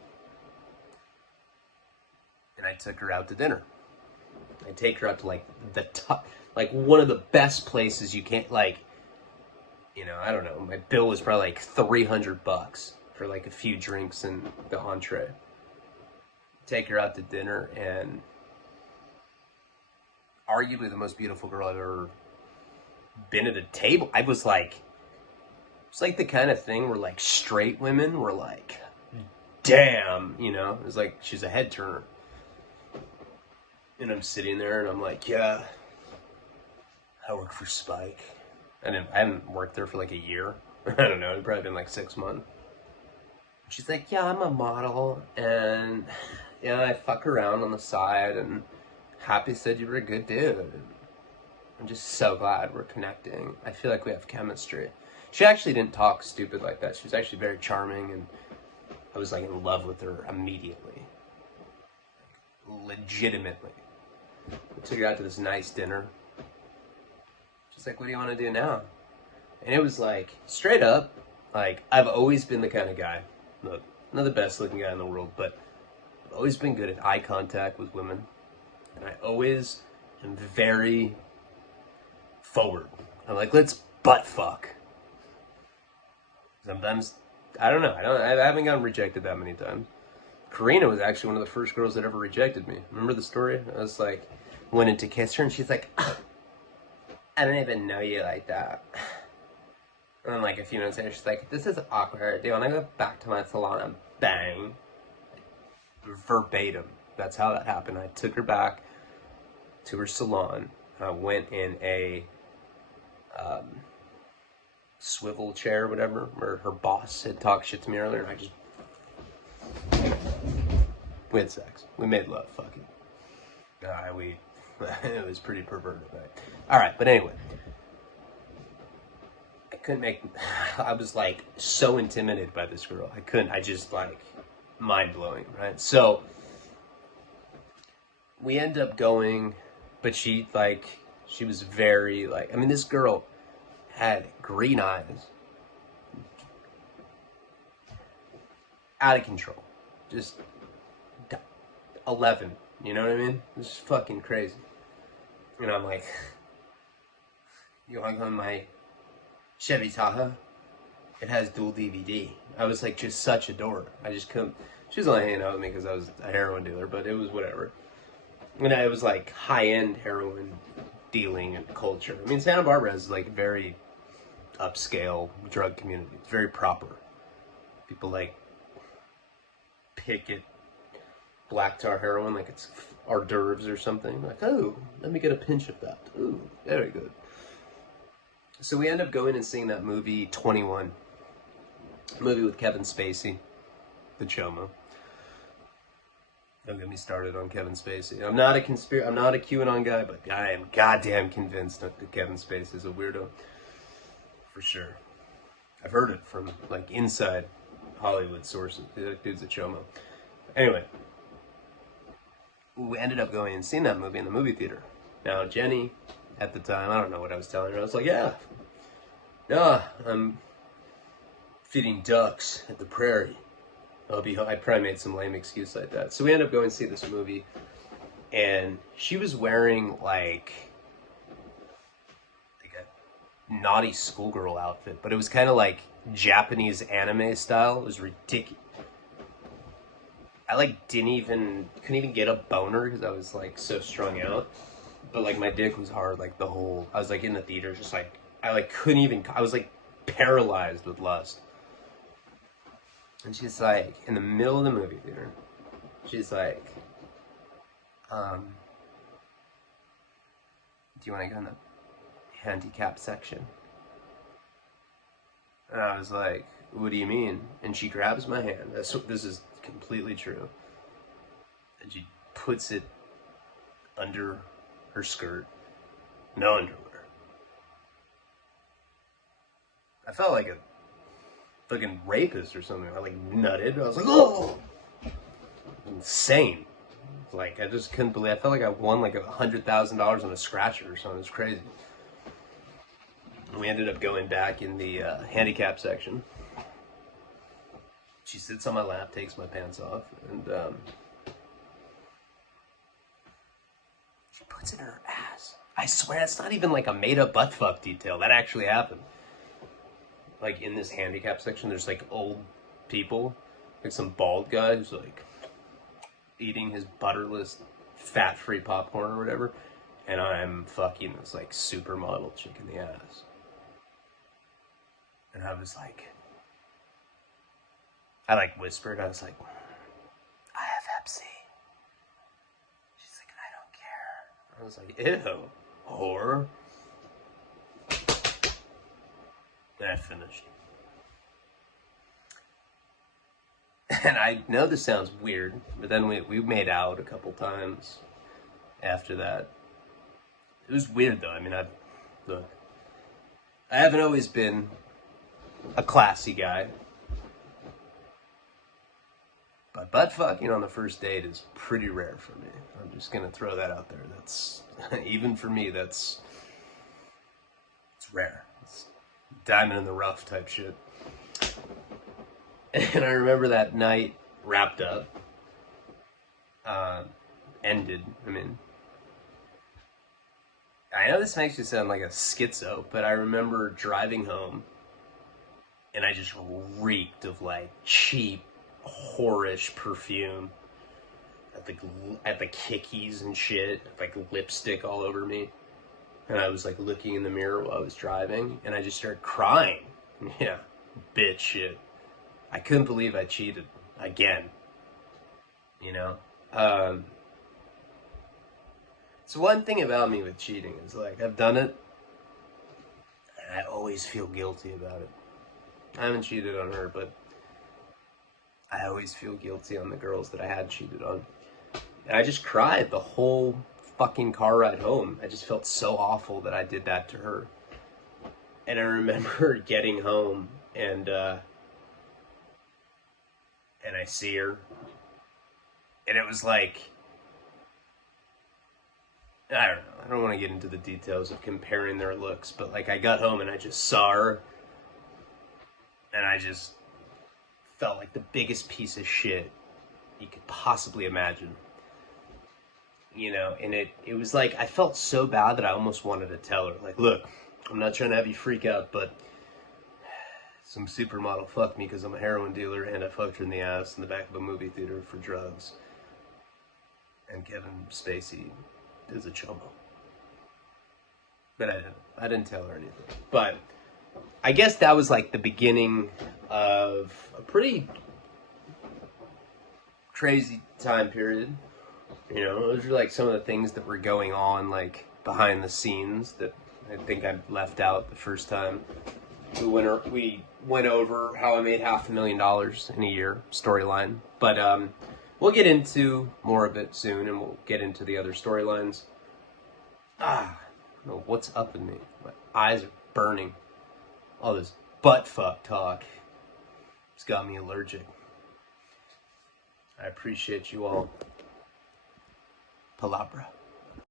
And I took her out to dinner. I take her out to like the top, like one of the best places you can't, like, you know, I don't know. My bill was probably like $300 for like a few drinks and the entree. Take her out to dinner, and arguably the most beautiful girl I've ever been at a table. I was like, it's like the kind of thing where like straight women were like, damn, you know, it was like she's a head turner. And I'm sitting there and I'm like, yeah, I work for Spike. I hadn't worked there for like a year. I don't know, it'd probably been like 6 months. She's like, yeah, I'm a model, and yeah, I fuck around on the side, and Happy said you were a good dude. I'm just so glad we're connecting. I feel like we have chemistry. She actually didn't talk stupid like that. She was actually very charming, and I was like in love with her immediately. Legitimately. I took her out to this nice dinner. She's like, what do you want to do now? And it was like, straight up, like, I've always been the kind of guy, look, not the best looking guy in the world, but I've always been good at eye contact with women. And I always am very forward. I'm like, let's butt fuck. Sometimes, I don't know, I haven't gotten rejected that many times. Karina was actually one of the first girls that ever rejected me. Remember the story? I was like, went in to kiss her, and she's like, I don't even know you like that. And then like a few minutes later, she's like, this is awkward. Do you want to go back to my salon? And bang. Verbatim. That's how that happened. I took her back to her salon. I went in a swivel chair or whatever, where her boss had talked shit to me earlier, and I just... We had sex. We made love, fucking. It was pretty perverted, right? Alright, but anyway. I was like so intimidated by this girl. I just like, mind blowing, right? So, we end up going, but she was very like, I mean, this girl had green eyes. Out of control. Just 11, you know what I mean? It's fucking crazy. And I'm like, you wanna go in my Chevy Tahoe? It has dual DVD. I was like just such a dork. I just couldn't. She was only hanging out with me because I was a heroin dealer, but it was whatever. And it was like high-end heroin dealing and culture. I mean, Santa Barbara is like a very upscale drug community. It's very proper. People like pick at black tar heroin like it's hors d'oeuvres or something. Like, oh, let me get a pinch of that. Ooh, very good. So we end up going and seeing that movie 21, a movie with Kevin Spacey, the Chomo. Don't get me started on Kevin Spacey. I'm not a QAnon guy, but I am goddamn convinced that Kevin Spacey is a weirdo, for sure. I've heard it from like inside Hollywood sources. That dude's a Chomo. Anyway, we ended up going and seeing that movie in the movie theater. Now Jenny, at the time, I don't know what I was telling her. I was like, yeah, I'm feeding ducks at the prairie. I probably made some lame excuse like that. So we ended up going to see this movie, and she was wearing like a naughty schoolgirl outfit, but it was kind of like Japanese anime style. It was ridiculous. I like couldn't even get a boner because I was like so strung out. But like my dick was hard like I was like in the theater just like, I was like paralyzed with lust. And she's like, in the middle of the movie theater, she's like, do you want to go in the handicap section? And I was like, what do you mean? And she grabs my hand. This is completely true. And she puts it under her skirt. No underwear. I felt like a fucking rapist or something. I like nutted. I was like, oh! Insane. Like, I just couldn't believe. I felt like I won like $100,000 on a scratcher or something. It was crazy. And we ended up going back in the handicap section. She sits on my lap, takes my pants off, and she puts it in her ass. I swear, it's not even like a made-up butt fuck detail. That actually happened. Like, in this handicap section, there's like old people, like some bald guy who's like eating his butterless, fat-free popcorn or whatever, and I'm fucking this like supermodel chick in the ass. And I was like, I like whispered, I was like, I have Hep C. She's like, I don't care. I was like, ew, whore. And I finished. And I know this sounds weird, but then we made out a couple times after that. It was weird though. I mean, I haven't always been a classy guy. But butt fucking on the first date is pretty rare for me. I'm just gonna throw that out there. That's, even for me, it's rare. It's diamond in the rough type shit. And I remember that night wrapped up, ended. I mean, I know this makes you sound like a schizo, but I remember driving home and I just reeked of like cheap, whorish perfume at the kickies and shit, like lipstick all over me. And I was like looking in the mirror while I was driving, and I just started crying. Yeah, bitch shit. I couldn't believe I cheated again. you know? Um, so one thing about me with cheating is, like, I've done it, and I always feel guilty about it. I haven't cheated on her, but I always feel guilty on the girls that I had cheated on. And I just cried the whole fucking car ride home. I just felt so awful that I did that to her. And I remember getting home, and I see her, and it was like, I don't know. I don't want to get into the details of comparing their looks, but like, I got home and I just saw her, and I just felt like the biggest piece of shit you could possibly imagine. You know, and it was like, I felt so bad that I almost wanted to tell her, like, look, I'm not trying to have you freak out, but some supermodel fucked me because I'm a heroin dealer, and I fucked her in the ass in the back of a movie theater for drugs. And Kevin Spacey is a chomo. But I didn't tell her anything. But I guess that was like the beginning of a pretty crazy time period. You know, those are like some of the things that were going on, like, behind the scenes that I think I left out the first time. We went over how I made $500,000 in a year storyline. But we'll get into more of it soon, and we'll get into the other storylines. I don't know what's up in me. My eyes are burning. All this butt fuck talk. It's got me allergic. I appreciate you all. Palabra.